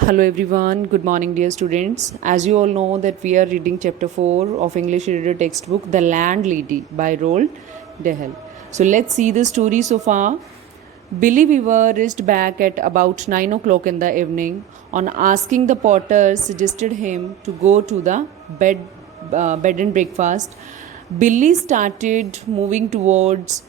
Hello everyone, good morning dear students. As you all know that we are reading chapter 4 of English Reader textbook The Landlady by Roald Dahl. So let's see the story so far. Billy Weaver reached back at about 9 o'clock in the evening. On asking the porter suggested him to go to the bed and breakfast. Billy started moving towards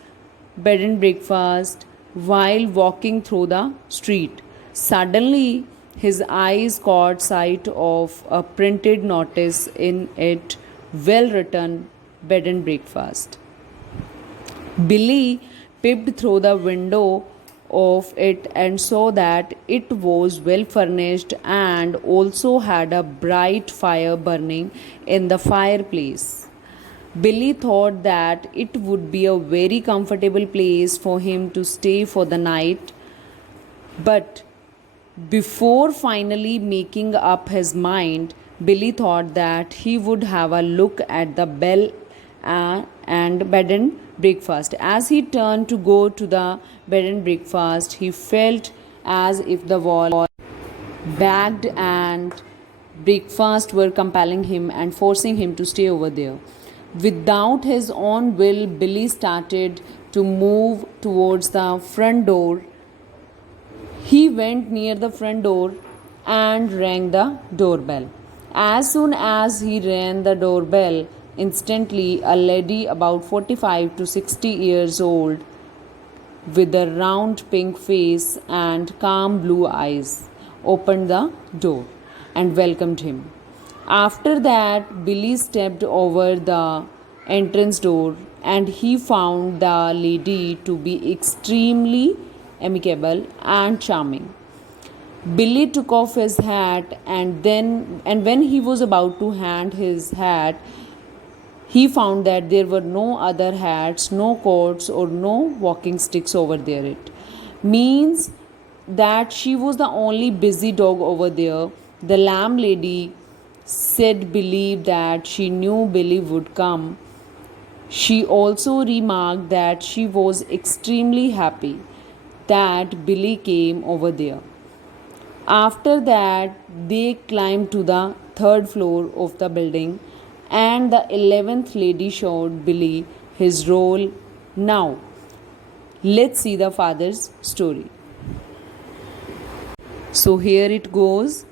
bed and breakfast while walking through the street. Suddenly, his eyes caught sight of a printed notice in it, well written, bed and breakfast. Billy peeped through the window of it and saw that it was well furnished and also had a bright fire burning in the fireplace. Billy thought that it would be a very comfortable place for him to stay for the night, but before finally making up his mind, Billy thought that he would have a look at the and bed and breakfast. As he turned to go to the bed and breakfast, he felt as if the wall, bagged and breakfast were compelling him and forcing him to stay over there. Without his own will, Billy started to move towards the front door. He went near the front door and rang the doorbell. As soon as he rang the doorbell, instantly a lady about 45 to 60 years old with a round pink face and calm blue eyes opened the door and welcomed him. After that, Billy stepped over the entrance door and he found the lady to be extremely amicable and charming. Billy took off his hat and when he was about to hand his hat, he found that there were no other hats, no coats, or no walking sticks over there. It means that she was the only busy dog over there. The lamb lady said believed that she knew Billy would come. She also remarked that she was extremely happy that Billy came over there. After that, they climbed to the third floor of the building, and the 11th lady showed Billy his role. Now, let's see the father's story. So, here it goes.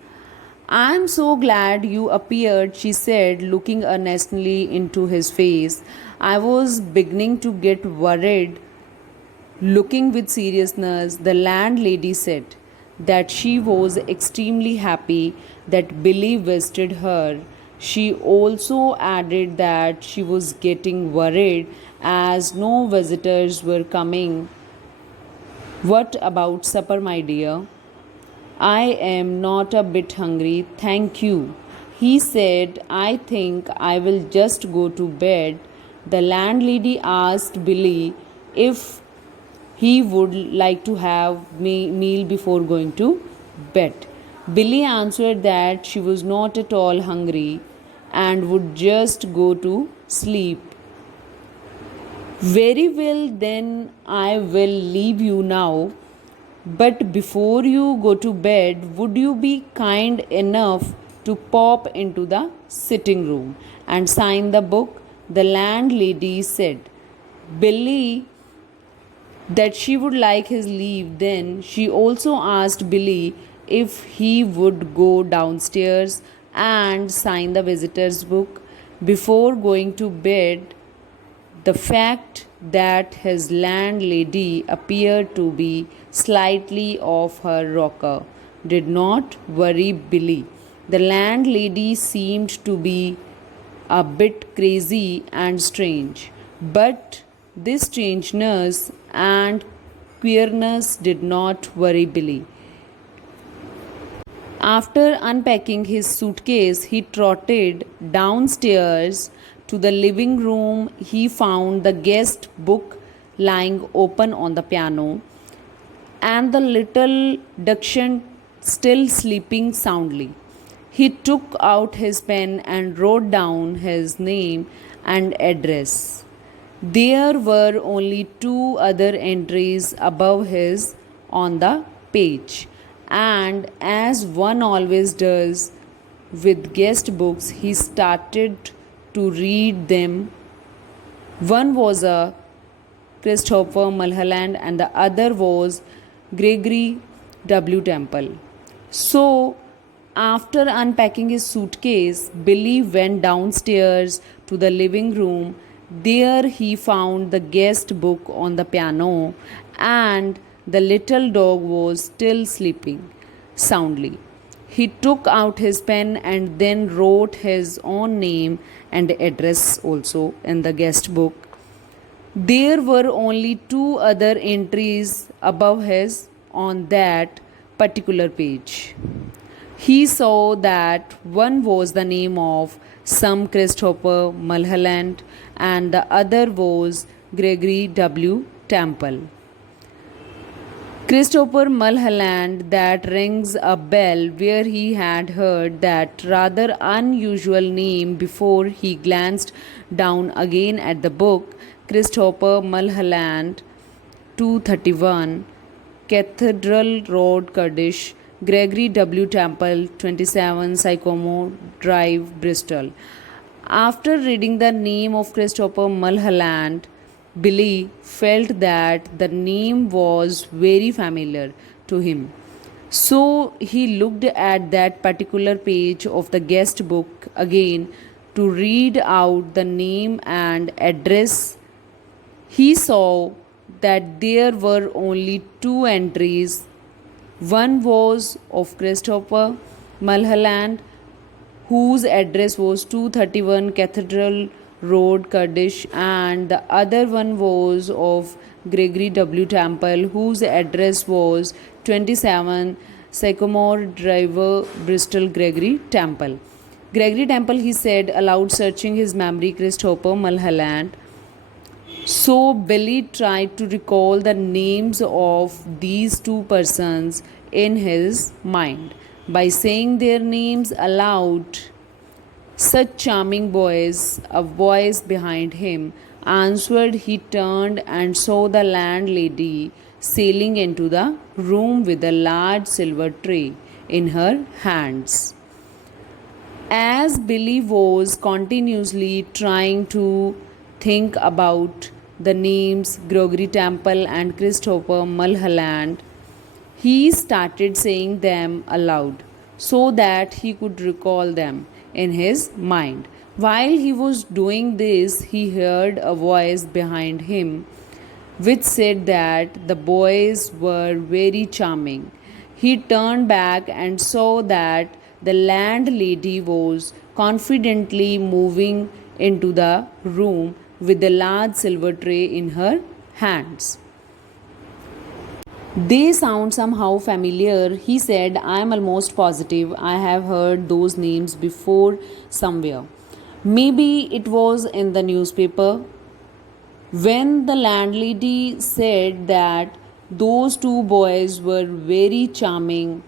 I'm so glad you appeared, she said, looking earnestly into his face. I was beginning to get worried. Looking with seriousness, the landlady said that she was extremely happy that Billy visited her. She also added that she was getting worried as no visitors were coming. What about supper, my dear? I am not a bit hungry, thank you. He said, I think I will just go to bed. The landlady asked Billy if he would like to have meal before going to bed. Billy answered that she was not at all hungry and would just go to sleep. Very well, then I will leave you now. But before you go to bed, would you be kind enough to pop into the sitting room and sign the book? The landlady said. Billy that she would like his leave. Then she also asked Billy if he would go downstairs and sign the visitor's book before going to bed. The fact that his landlady appeared to be slightly off her rocker did not worry Billy. The landlady seemed to be a bit crazy and strange, but this strangeness and queerness did not worry Billy. After unpacking his suitcase, he trotted downstairs to the living room. He found the guest book lying open on the piano and the little Dachshund still sleeping soundly. He took out his pen and wrote down his name and address. There were only two other entries above his on the page, and as one always does with guest books, he started to read them. One was a Christopher Mulholland and the other was Gregory W. Temple. So, after unpacking his suitcase, Billy went downstairs to the living room. There he found the guest book on the piano and the little dog was still sleeping soundly. He took out his pen and then wrote his own name and address also in the guest book. There were only two other entries above his on that particular page. He saw that one was the name of some Christopher Mulholland and the other was Gregory W. Temple. Christopher Mulholland, that rings a bell where he had heard that rather unusual name before he glanced down again at the book. Christopher Mulholland, 231, Cathedral Road, Kurdish. Gregory W. Temple, 27, Sycamore Drive, Bristol. After reading the name of Christopher Mulholland, Billy felt that the name was very familiar to him. So he looked at that particular page of the guest book again to read out the name and address. He saw that there were only two entries. One was of Christopher Mulholland, whose address was 231 Cathedral Road, Kurdish, and the other one was of Gregory W. Temple, whose address was 27 Sycamore Drive, Bristol. Gregory Temple. Gregory Temple, he said aloud, searching his memory. Christopher Mulholland. So Billy tried to recall the names of these two persons in his mind by saying their names aloud. Such charming boys, a voice behind him answered. He turned and saw the landlady sailing into the room with a large silver tray in her hands. As Billy was continuously trying to think about the names Gregory Temple and Christopher Mulholland, he started saying them aloud so that he could recall them in his mind. While he was doing this, he heard a voice behind him which said that the boys were very charming. He turned back and saw that the landlady was confidently moving into the room with a large silver tray in her hands. They sound somehow familiar, he said. I am almost positive I have heard those names before somewhere. Maybe it was in the newspaper. When the landlady said that those two boys were very charming,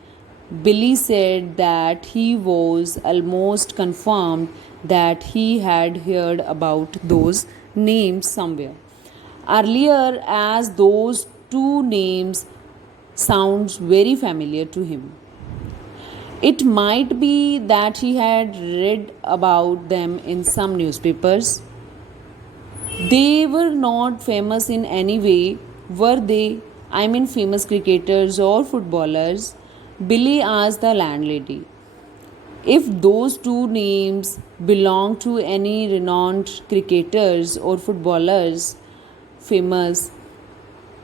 Billy said that he was almost confirmed that he had heard about those names somewhere earlier, as those two names sounds very familiar to him. It might be that he had read about them in some newspapers. They were not famous in any way, were they? I mean, famous cricketers or footballers? Billy asked the landlady. If those two names belong to any renowned cricketers or footballers, famous,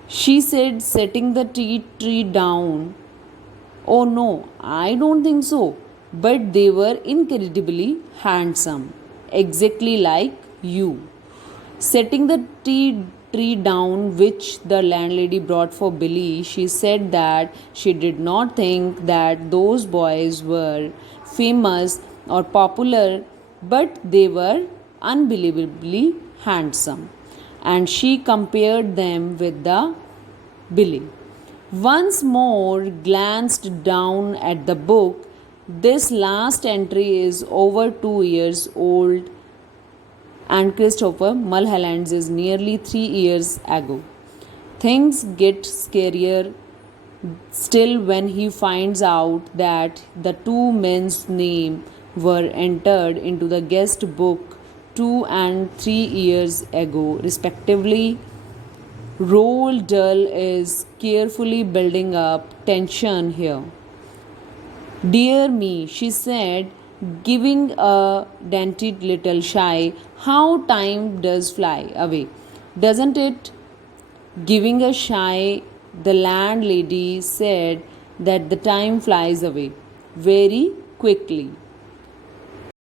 she said, setting the tea tree down. Oh no, I don't think so. But they were incredibly handsome, exactly like you. Setting the tea tree down, which the landlady brought for Billy, she said that she did not think that those boys were famous or popular, but they were unbelievably handsome. And she compared them with the Billy. Once more glanced down at the book. This last entry is over 2 years old and Christopher Mulholland's is nearly 3 years ago. Things get scarier Still, when he finds out that the two men's names were entered into the guest book 2 and 3 years ago, respectively, Roald Dahl is carefully building up tension here. Dear me, she said, giving a dented little sigh, how time does fly away, doesn't it? Giving a sigh, the landlady said that the time flies away very quickly.